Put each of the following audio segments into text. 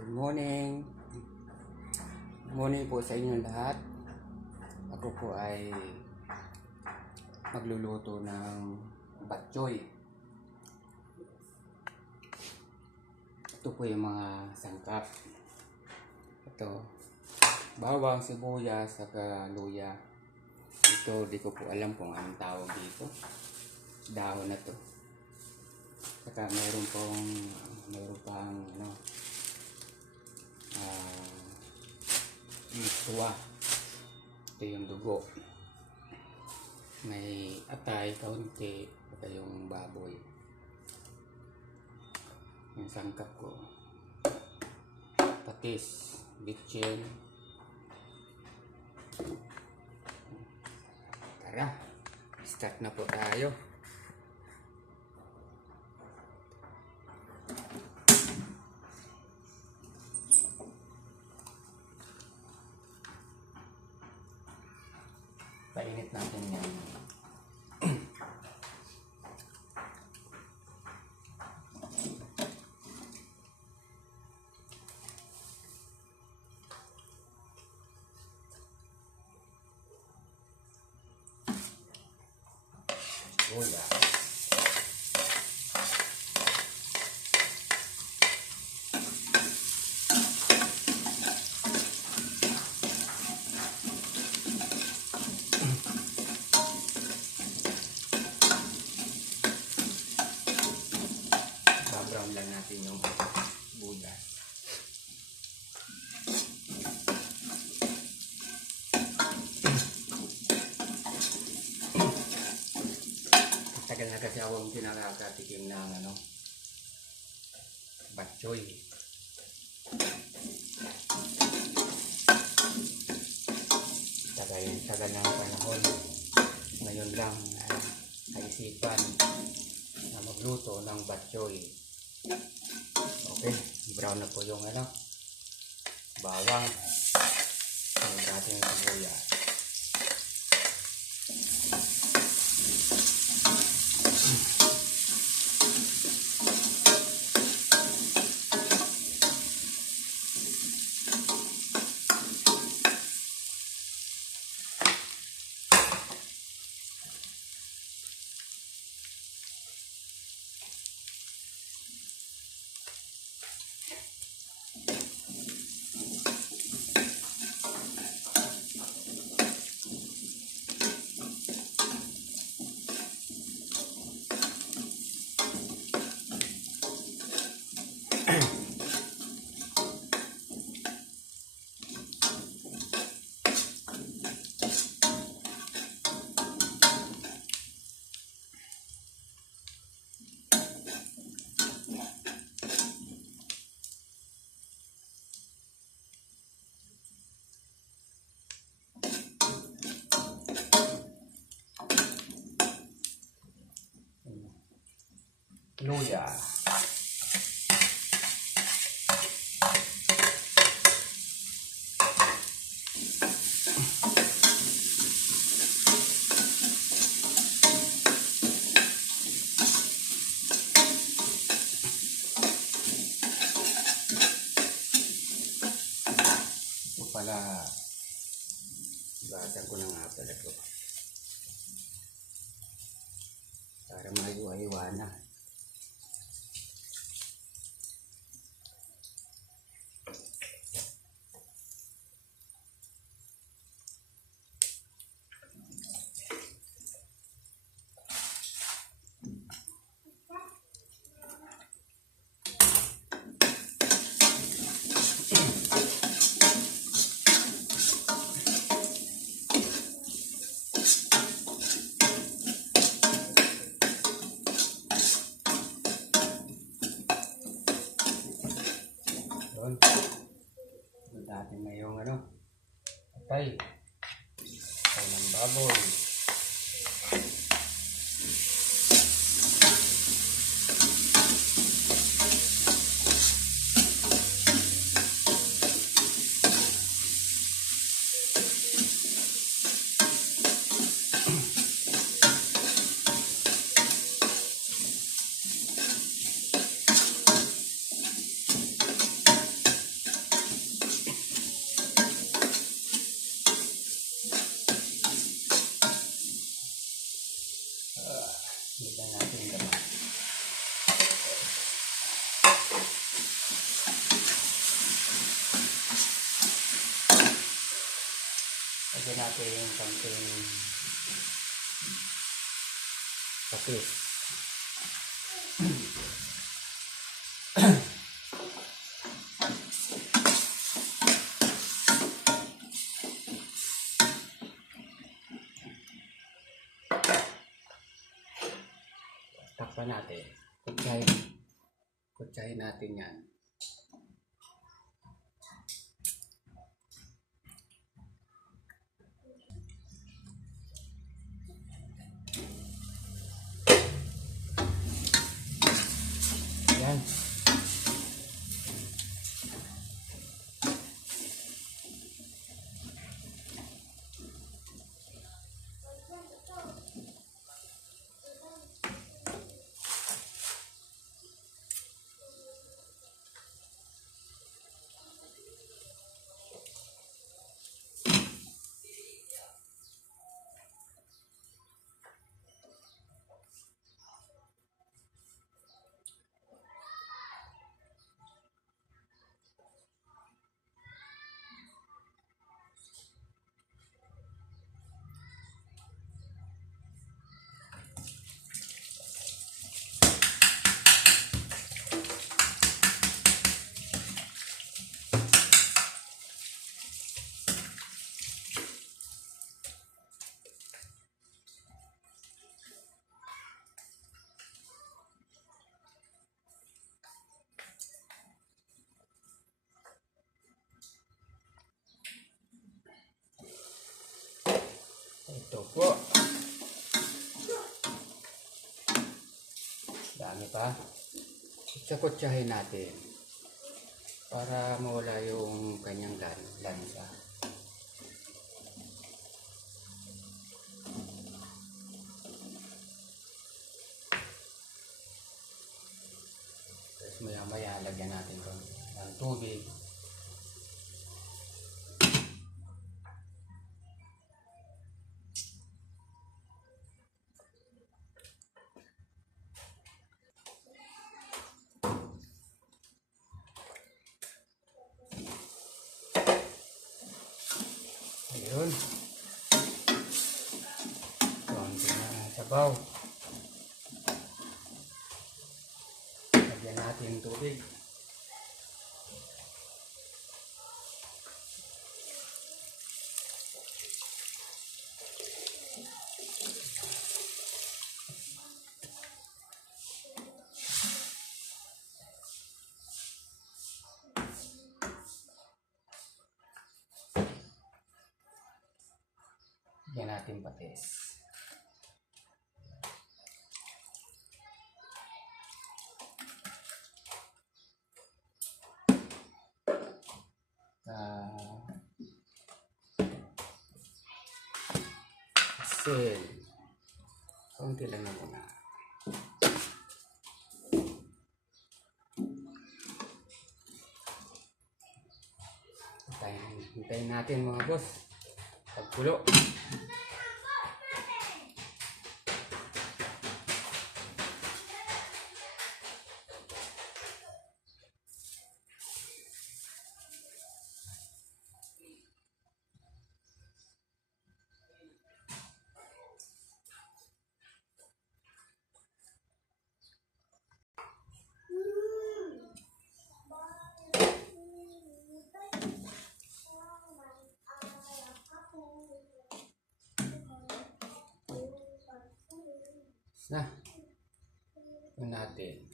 Good morning. Good morning po sa inyong lahat. Ako po ay magluluto ng batchoy. Ito po yung mga sangkap. Ito, bawang, sibuyas, saka luya. Ito, di ko po alam kung anong tawag dito. Dahon na to. Saka mayroon pang tuwa. Ito yung dugo. May atay, kaunti, ito yung baboy. Yung sangkap ko. Patis, bitchin. Tara, start na po tayo. Painit natin yan. Luya. Brown lang natin yung bulas. Tagal na kasi ako hindi nakakatikim ng batchoy. Tagal ng panahon. Ngayon lang naisipan na magluto ng batchoy. Okay, brown na po yung bawang, yung ating sibuyas. Luya. Ito pala, basan ko na nga pala ito. Para maiwa-iwanan. Ito natin na yung atay ng baboy. lagyan natin yung kaunting patis. Takpan natin. Kutsahin natin yan. Yan. Ito po. Dami pa. Kutsahin natin para mawala yung kanyang lansa. Tapos maya lagyan natin ng tubig. Ayun. Konti na sabaw. Lagyan natin yung tubig. Lagyan natin patis. Asin. Kaunti lang na muna. Hintayin natin mga boss. Pagkulo. Na. Ito natin.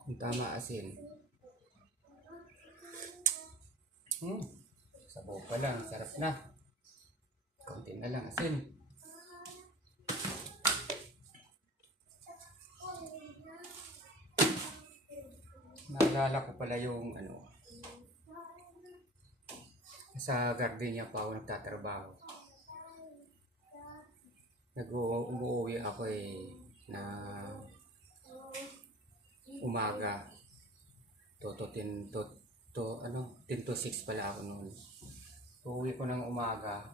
Kung tama asin. Sabaw pa lang. Sarap na. Konti na lang asin. Naalala ko pala yung sa gardenia pa ako nagtatrabaho. Umuwi ako na umaga. 10 to 6 pala ako noon. Uuwi ko ng umaga.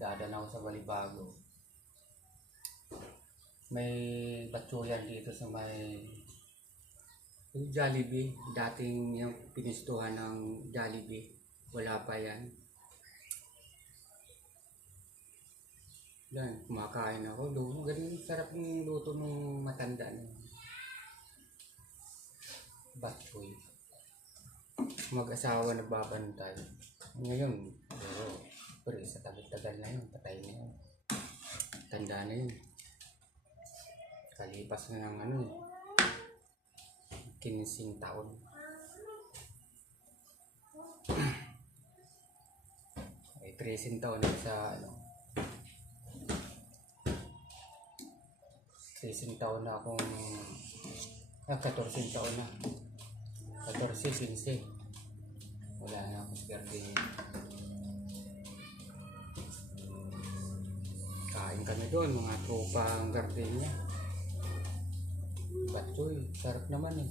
Dadaan ako sa Balibago. May batsuyan dito sa may Yung Jollibee, dating yung pinistuhan ng Jollibee, wala pa yan. Yan, kumakain ako. Ganun sarap ng luto ng matanda na yun. Batchoy. Mag-asawa nagbabantay. Ngayon, pero sa tagal-tagal na yun, patay na yun. Tanda na yun. Kalipas na ng 15 taon. Ay, 13 taon na sa 13 taon na akong 14 taon na. 14, 15. Wala na akong garden. Kain kami doon, mga tropang garden niya. Batchoy, sarap naman eh.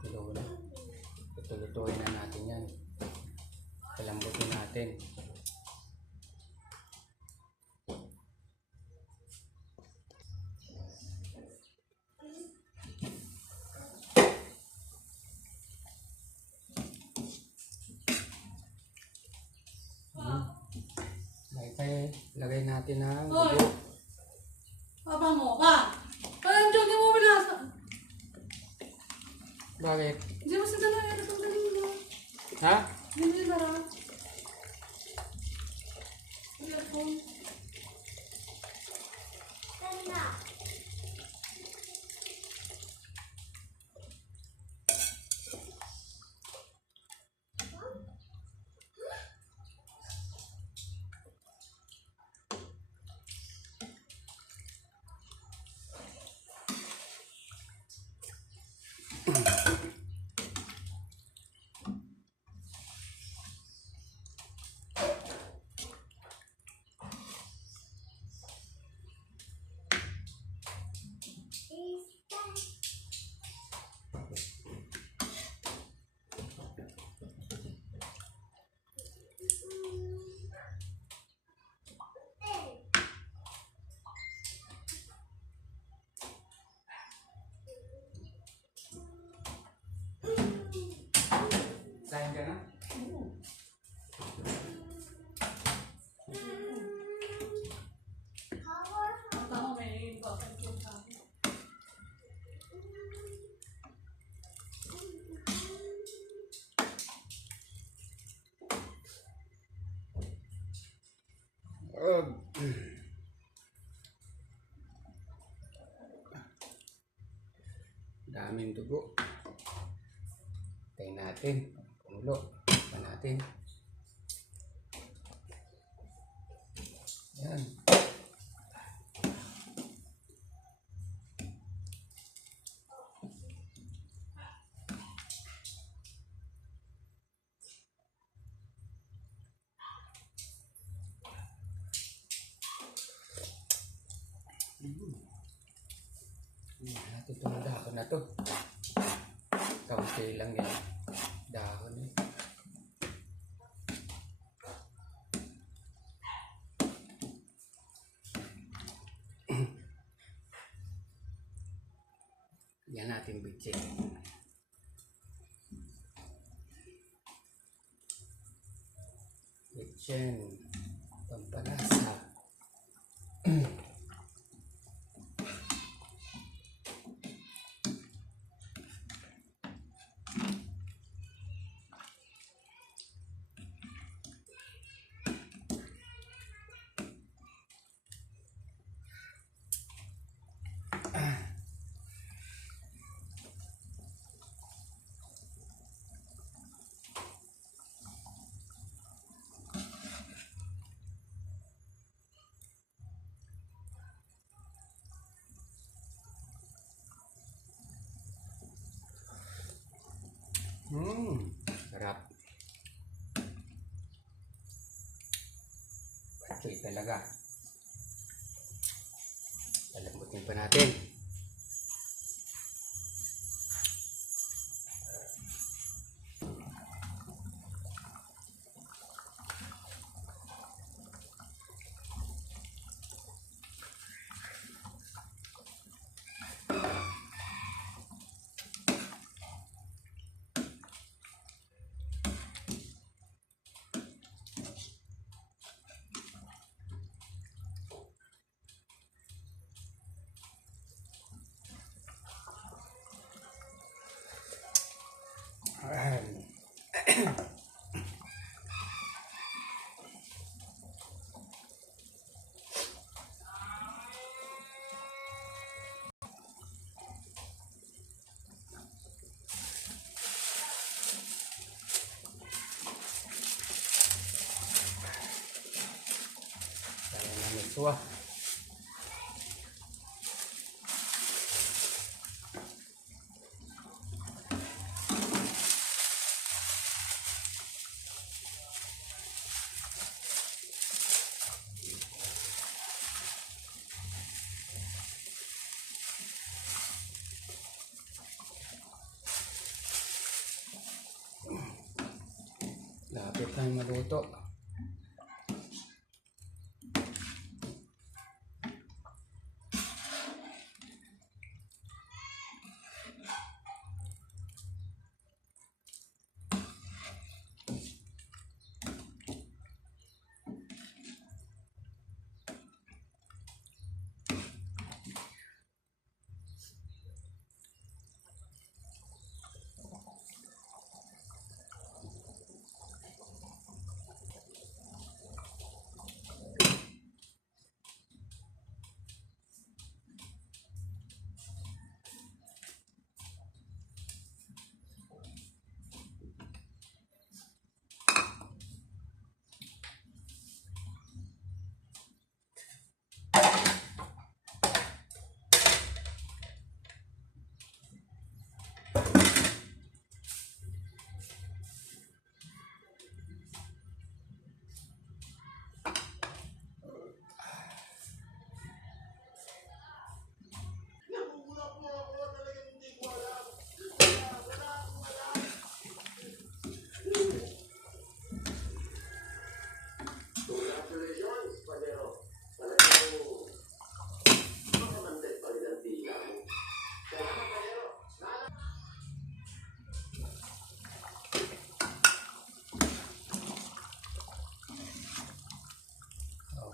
Kulo na. Tutulutuin na natin yan. Palambutin natin. Lagay natin ang Hoy! dugo. Papa mo ka! Parang jogging mo binasa. Bakit? Hindi mo sa dala yan. Ito galing mo. Ha? Hindi mo dala. Earphone. Kain ka na? Tama, may bakit yung sabi. Daming dugo. Tayo natin. Kumulo. Pa natin. Yan. Natin itong dahon na to. Kaunti lang yan. Dahon eh. Yan natin bitsin. Bitsin. Pampalasa. Sarap. Batchoy talaga. Palambutin pa natin. Suwa. Lapit na yung maluto.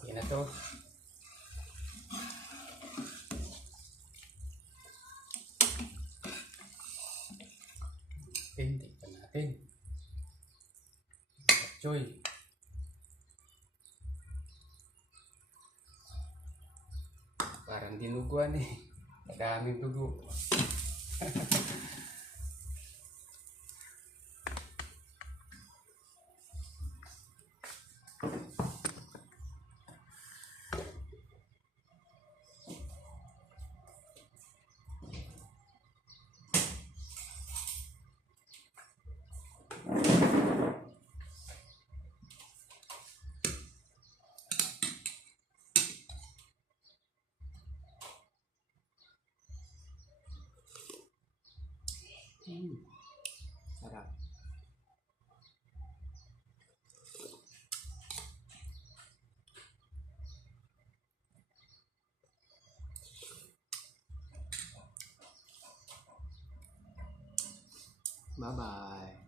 Okay na to. Tingnan natin. Choy. Parang dinuguan eh. Madaming dugo. Sarap. Bye-bye.